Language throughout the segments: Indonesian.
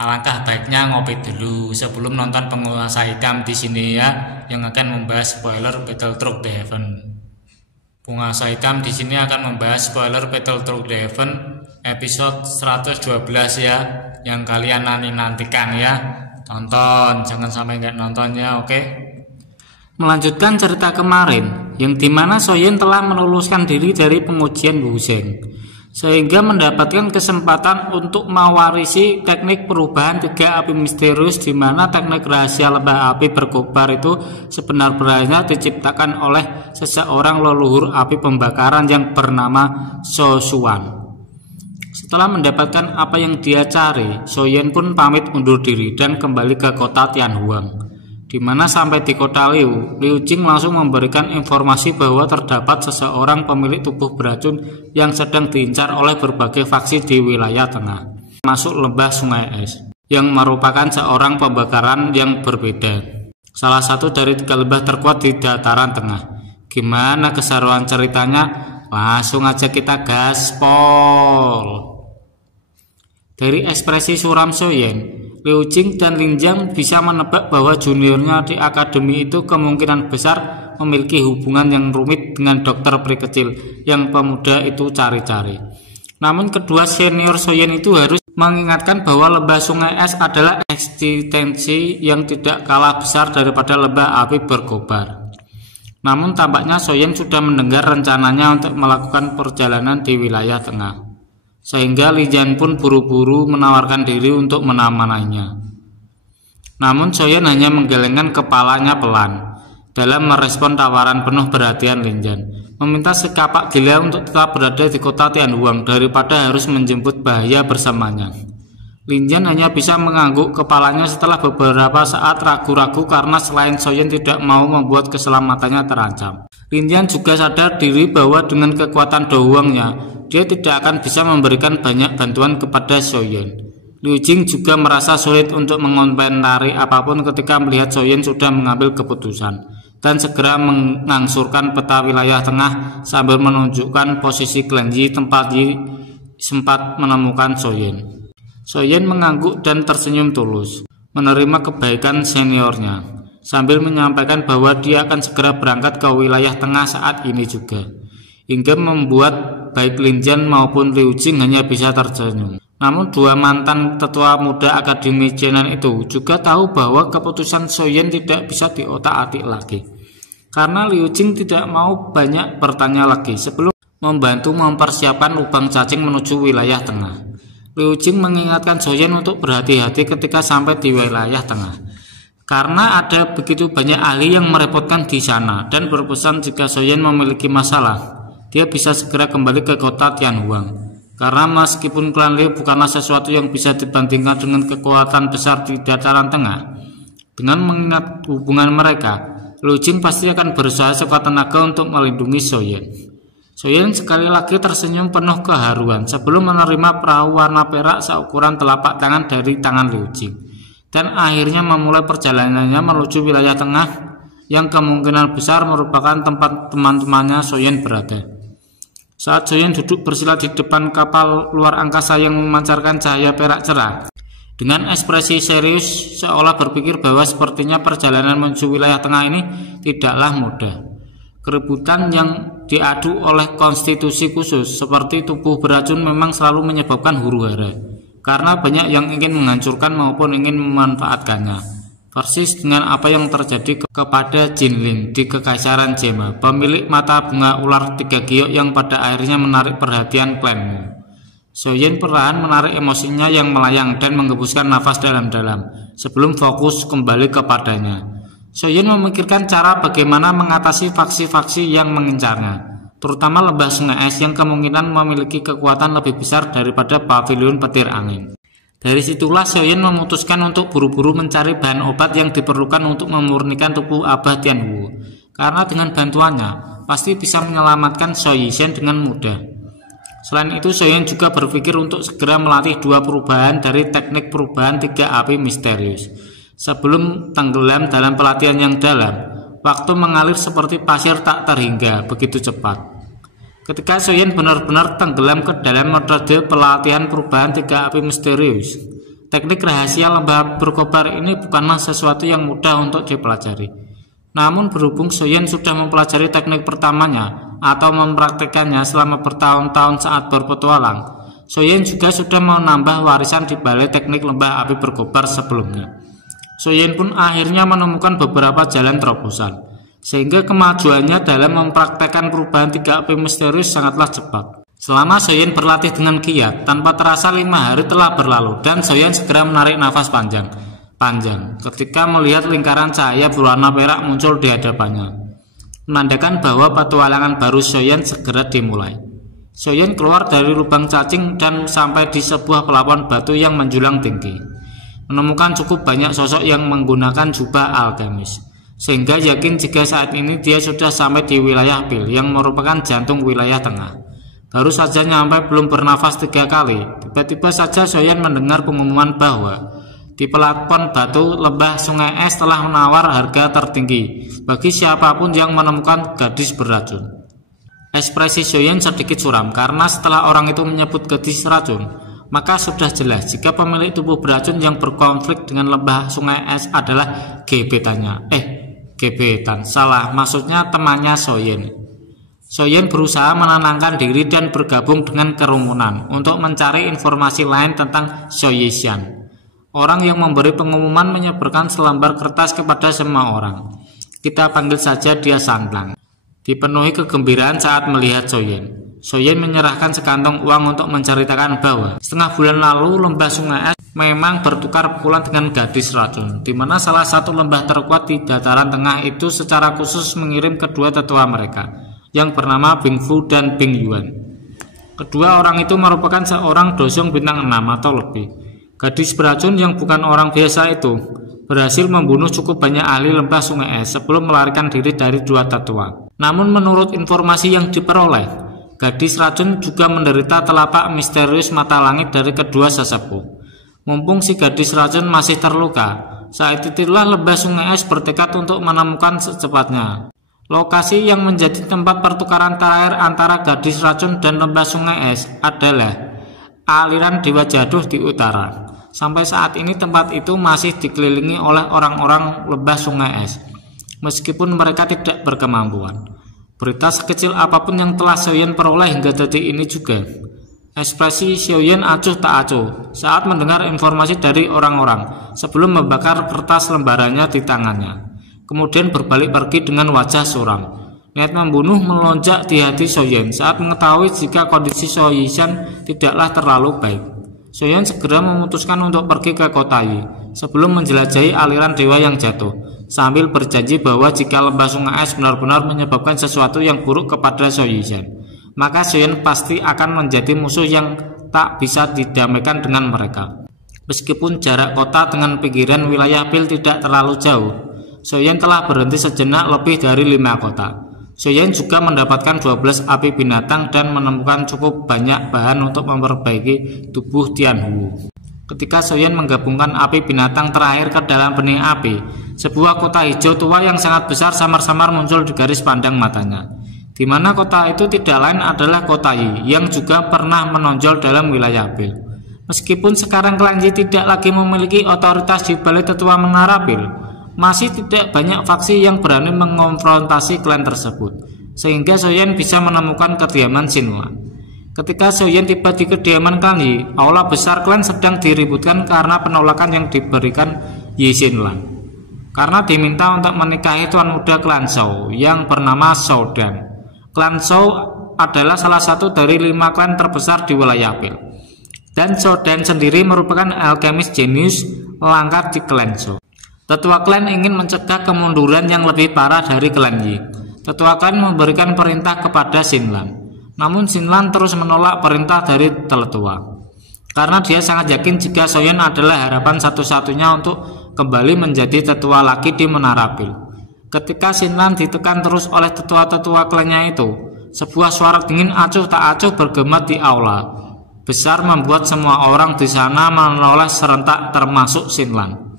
alangkah baiknya ngopi dulu sebelum nonton Penguasa Hitam di sini ya, yang akan membahas spoiler Battle Through the Heaven. Penguasa Hitam di sini akan membahas spoiler Battle Through the Heaven episode 112 ya, yang kalian nantikan ya. Tonton, jangan sampai nggak nonton ya, oke? Melanjutkan cerita kemarin, yang dimana Soyen telah meluluskan diri dari pengujian Wuzhen, sehingga mendapatkan kesempatan untuk mewarisi teknik perubahan 3 api misterius, di mana teknik rahasia lembah api berkobar itu sebenarnya diciptakan oleh seseorang leluhur api pembakaran yang bernama Sosuan. Setelah mendapatkan apa yang dia cari, Soyen pun pamit undur diri dan kembali ke kota Tianhuang, di mana sampai di kota Liu Jing langsung memberikan informasi bahwa terdapat seseorang pemilik tubuh beracun yang sedang diincar oleh berbagai faksi di wilayah tengah, masuk lembah Sungai Es, yang merupakan seorang pembakaran yang berbeda, salah satu dari 3 lembah terkuat di dataran tengah. Gimana keseruan ceritanya? Langsung aja kita gaspol. Dari ekspresi suram Soyen, Liu Jing dan Lin Jiang bisa menebak bahwa juniornya di akademi itu kemungkinan besar memiliki hubungan yang rumit dengan dokter peri kecil yang pemuda itu cari-cari. Namun kedua senior Soyen itu harus mengingatkan bahwa lembah Sungai Es adalah eksistensi yang tidak kalah besar daripada lembah api berkobar. Namun tampaknya Soyen sudah mendengar rencananya untuk melakukan perjalanan di wilayah tengah, sehingga Li Jian pun buru-buru menawarkan diri untuk menemaninya. Namun Soyen hanya menggelengkan kepalanya pelan dalam merespon tawaran penuh perhatian Lin Jian, meminta si kapak gila untuk tetap berada di kota Tianhuang daripada harus menjemput bahaya bersamanya. Lin Jian hanya bisa mengangguk kepalanya setelah beberapa saat ragu-ragu karena selain Soyen tidak mau membuat keselamatannya terancam, Lin Jian juga sadar diri bahwa dengan kekuatan dohuangnya dia tidak akan bisa memberikan banyak bantuan kepada Soyen. Liu Jing juga merasa sulit untuk mengomentari apapun ketika melihat Soyen sudah mengambil keputusan dan segera mengangsurkan peta wilayah tengah sambil menunjukkan posisi Glen Yi tempat Yi sempat menemukan Soyen. Soyen mengangguk dan tersenyum tulus, menerima kebaikan seniornya, sambil menyampaikan bahwa dia akan segera berangkat ke wilayah tengah saat ini juga, hingga membuat baik Lin Jian maupun Liu Jing hanya bisa tersenyum. Namun dua mantan tetua muda Akademi Chenan itu juga tahu bahwa keputusan Soyen tidak bisa diotak-atik lagi, karena Liu Jing tidak mau banyak bertanya lagi sebelum membantu mempersiapkan lubang cacing menuju wilayah tengah. Liu Jing mengingatkan Soyen untuk berhati-hati ketika sampai di wilayah tengah, karena ada begitu banyak ahli yang merepotkan di sana, dan berpesan jika Soyen memiliki masalah, dia bisa segera kembali ke kota Tianhuang. Karena meskipun klan Liu bukanlah sesuatu yang bisa dibandingkan dengan kekuatan besar di dataran tengah, dengan mengingat hubungan mereka, Liu Jing pasti akan berusaha sekuat tenaga untuk melindungi Soyen. Soyen sekali lagi tersenyum penuh keharuan sebelum menerima perahu warna perak seukuran telapak tangan dari tangan Liu Jing, dan akhirnya memulai perjalanannya menuju wilayah tengah yang kemungkinan besar merupakan tempat teman-temannya Soyen berada. Saat Soyen duduk bersila di depan kapal luar angkasa yang memancarkan cahaya perak cerah, dengan ekspresi serius seolah berpikir bahwa sepertinya perjalanan menuju wilayah tengah ini tidaklah mudah. Keributan yang diadu oleh konstitusi khusus seperti tubuh beracun memang selalu menyebabkan huru-hara, karena banyak yang ingin menghancurkan maupun ingin memanfaatkannya. Persis dengan apa yang terjadi kepada Jinlin di Kekaisaran Jema, pemilik mata bunga ular 3 giok yang pada akhirnya menarik perhatian klanmu. Soyen perlahan menarik emosinya yang melayang dan menghembuskan nafas dalam-dalam sebelum fokus kembali kepadanya. Soyen memikirkan cara bagaimana mengatasi faksi-faksi yang mengincarnya, terutama lembah Sungai Es yang kemungkinan memiliki kekuatan lebih besar daripada pavilion petir angin. Dari situlah Soyen memutuskan untuk buru-buru mencari bahan obat yang diperlukan untuk memurnikan tubuh Abah Tianwu, karena dengan bantuannya pasti bisa menyelamatkan So Yishen dengan mudah. Selain itu, Soyen juga berpikir untuk segera melatih 2 perubahan dari teknik perubahan 3 api misterius sebelum tenggelam dalam pelatihan yang dalam. Waktu mengalir seperti pasir tak terhingga begitu cepat. Ketika Soyen benar-benar tenggelam ke dalam metode pelatihan perubahan 3 api misterius, Teknik rahasia lembah berkobar ini bukanlah sesuatu yang mudah untuk dipelajari. Namun berhubung Soyen sudah mempelajari teknik pertamanya atau mempraktikkannya selama bertahun-tahun saat berpetualang, Soyen juga sudah menambah warisan di balik teknik lembah api berkobar sebelumnya. Soyen pun akhirnya menemukan beberapa jalan terobosan, sehingga kemajuannya dalam mempraktekkan perubahan 3 api misterius sangatlah cepat. Selama Soyen berlatih dengan giat, tanpa terasa 5 hari telah berlalu dan Soyen segera menarik nafas panjang ketika melihat lingkaran cahaya berwarna perak muncul di hadapannya, menandakan bahwa petualangan baru Soyen segera dimulai. Soyen keluar dari lubang cacing dan sampai di sebuah pelabuhan batu yang menjulang tinggi. Menemukan cukup banyak sosok yang menggunakan jubah alkemis, sehingga yakin jika saat ini dia sudah sampai di wilayah Pil yang merupakan jantung wilayah tengah. Baru saja nyampe belum bernafas 3 kali, tiba-tiba saja Soyen mendengar pengumuman bahwa di pelabuhan batu lembah sungai es telah menawar harga tertinggi bagi siapapun yang menemukan gadis beracun. Ekspresi Soyen sedikit suram karena setelah orang itu menyebut gadis racun, maka sudah jelas jika pemilik tubuh beracun yang berkonflik dengan lembah sungai es adalah gebetannya. Gebetan, salah, maksudnya temannya Soyen. Soyen berusaha menenangkan diri dan bergabung dengan kerumunan untuk mencari informasi lain tentang Soyishan. Orang yang memberi pengumuman menyebarkan selembar kertas kepada semua orang. Kita panggil saja dia Santang. Dipenuhi kegembiraan saat melihat Soyen. Soyen menyerahkan sekantong uang untuk menceritakan bahwa setengah bulan lalu lembah sungai es memang bertukar pukulan dengan gadis racun, di mana salah satu lembah terkuat di dataran tengah itu secara khusus mengirim kedua tetua mereka, yang bernama Bing Fu dan Bing Yuan. Kedua orang itu merupakan seorang dosong bintang 6 atau lebih. Gadis beracun yang bukan orang biasa itu berhasil membunuh cukup banyak ahli lembah sungai es sebelum melarikan diri dari 2 tetua. Namun menurut informasi yang diperoleh, gadis racun juga menderita telapak misterius mata langit dari kedua sesepuh. Mumpung si gadis racun masih terluka, saat itulah lembah sungai es bertekad untuk menemukan secepatnya lokasi yang menjadi tempat pertukaran terakhir antara gadis racun dan lembah sungai es adalah aliran Dewa Jaduh di utara. Sampai saat ini tempat itu masih dikelilingi oleh orang-orang lembah sungai es, meskipun mereka tidak berkemampuan. Berita sekecil apapun yang telah Soyen peroleh hingga detik ini juga. Ekspresi Soyen acuh tak acuh saat mendengar informasi dari orang-orang sebelum membakar kertas lembarannya di tangannya. Kemudian berbalik pergi dengan wajah suram. Niat membunuh melonjak di hati Soyen saat mengetahui jika kondisi Soyishan tidaklah terlalu baik. Soyen segera memutuskan untuk pergi ke kota Yi sebelum menjelajahi aliran dewa yang jatuh, sambil berjanji bahwa jika lembah sungai es benar-benar menyebabkan sesuatu yang buruk kepada Soyishan, maka Soyen pasti akan menjadi musuh yang tak bisa didamaikan dengan mereka. Meskipun jarak kota dengan pinggiran wilayah Pil tidak terlalu jauh, Soyen telah berhenti sejenak lebih dari 5 kota. Soyen juga mendapatkan 12 api binatang dan menemukan cukup banyak bahan untuk memperbaiki tubuh Tianhu. Ketika Soyen menggabungkan api binatang terakhir ke dalam benih api, sebuah kota hijau tua yang sangat besar samar-samar muncul di garis pandang matanya, di mana kota itu tidak lain adalah kota Yi yang juga pernah menonjol dalam wilayah Pil. Meskipun sekarang klan Yi tidak lagi memiliki otoritas di balik tetua menara Pil, masih tidak banyak faksi yang berani mengonfrontasi klan tersebut, sehingga Soyen bisa menemukan kediaman Xinlan. Ketika Soyen tiba di kediaman klan Yi, aula besar klan sedang diributkan karena penolakan yang diberikan Yi Xinlan, karena diminta untuk menikahi tuan muda klan Shou yang bernama Shou Dan. Klan Shou adalah salah satu dari 5 klan terbesar di wilayah Pil, dan Shou Dan sendiri merupakan alkemis jenius langkat di klan Shou. Tetua klan ingin mencegah kemunduran yang lebih parah dari klan Yi. Tetua klan memberikan perintah kepada Xinlan, namun Xinlan terus menolak perintah dari tetua, karena dia sangat yakin jika Soyen adalah harapan satu-satunya untuk kembali menjadi tetua lagi di Menara Pil. Ketika Xinlan ditekan terus oleh tetua-tetua klannya itu, sebuah suara dingin acuh tak acuh bergema di aula besar membuat semua orang di sana menoleh serentak termasuk Xinlan.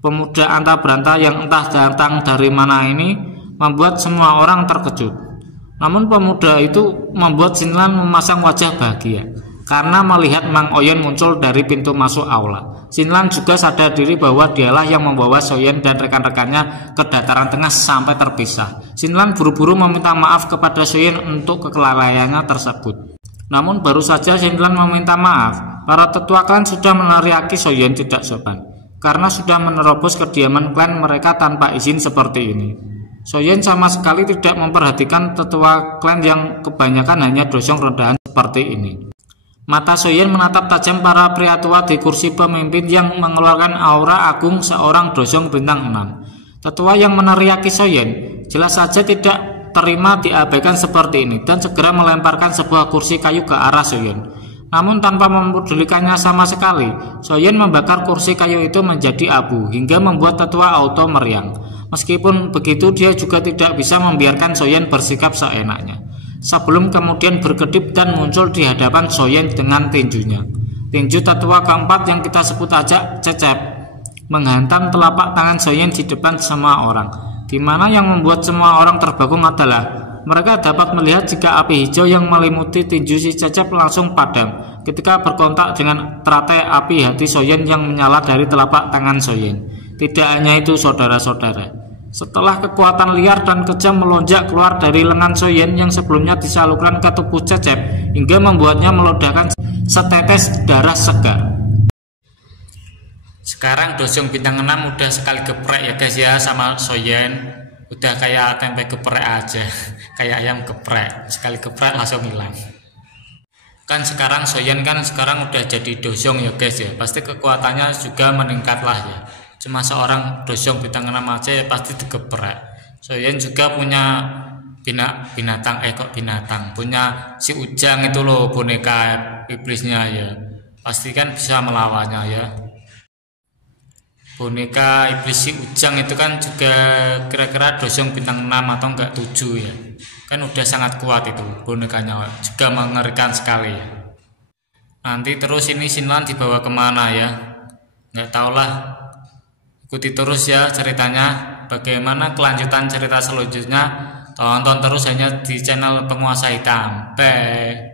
Pemuda anta beranta yang entah datang dari mana ini membuat semua orang terkejut. Namun pemuda itu membuat Xinlan memasang wajah bahagia karena melihat Mang Oyen muncul dari pintu masuk aula. Xinlan juga sadar diri bahwa dialah yang membawa Soyen dan rekan-rekannya ke dataran tengah sampai terpisah. Xinlan buru-buru meminta maaf kepada Soyen untuk kelalaiannya tersebut. Namun baru saja Xinlan meminta maaf, para tetua klan sudah meneriaki Soyen tidak sopan karena sudah menerobos kediaman klan mereka tanpa izin seperti ini. Soyen sama sekali tidak memperhatikan tetua klan yang kebanyakan hanya dosong rendahan seperti ini. Mata Soyen menatap tajam para pria tua di kursi pemimpin yang mengeluarkan aura agung seorang dosong bintang 6. Tetua yang meneriaki Soyen jelas saja tidak terima diabaikan seperti ini dan segera melemparkan sebuah kursi kayu ke arah Soyen. Namun tanpa mempedulikannya sama sekali, Soyen membakar kursi kayu itu menjadi abu hingga membuat tetua auto meriang. Meskipun begitu, dia juga tidak bisa membiarkan Soyen bersikap seenaknya. Sebelum kemudian berkedip dan muncul di hadapan Soyen dengan tinjunya. Tinju tetua keempat yang kita sebut aja Cecep menghantam telapak tangan Soyen di depan semua orang. Di mana yang membuat semua orang terbangun adalah mereka dapat melihat jika api hijau yang melimuti tinju si Cecep langsung padam ketika berkontak dengan teratai api hati Soyen yang menyala dari telapak tangan Soyen. Tidak hanya itu saudara-saudara, setelah kekuatan liar dan kejam melonjak keluar dari lengan Soyen yang sebelumnya disalurkan ke tubuh Cecep hingga membuatnya melodakkan setetes darah segar. Sekarang dosong bintang 6 udah sekali geprek ya guys ya sama Soyen. Udah kayak tempe geprek aja, kayak ayam geprek, sekali geprek langsung hilang. Kan sekarang Soyen kan sekarang udah jadi dosong ya guys ya, pasti kekuatannya juga meningkat lah ya. Cuma seorang dosong bintang 6 aja ya pasti digeprek. Soyen juga punya binatang, punya si Ujang itu loh, boneka iblisnya ya, pasti kan bisa melawannya ya. Boneka iblis si Ujang itu kan juga kira-kira dosong bintang 6 atau enggak 7 ya, kan udah sangat kuat itu bonekanya, juga mengerikan sekali ya. Nanti terus ini Xinlan dibawa kemana ya, nggak tahulah. Ikuti terus ya ceritanya. Bagaimana kelanjutan cerita selanjutnya, tonton terus hanya di channel Penguasa Hitam. Bye.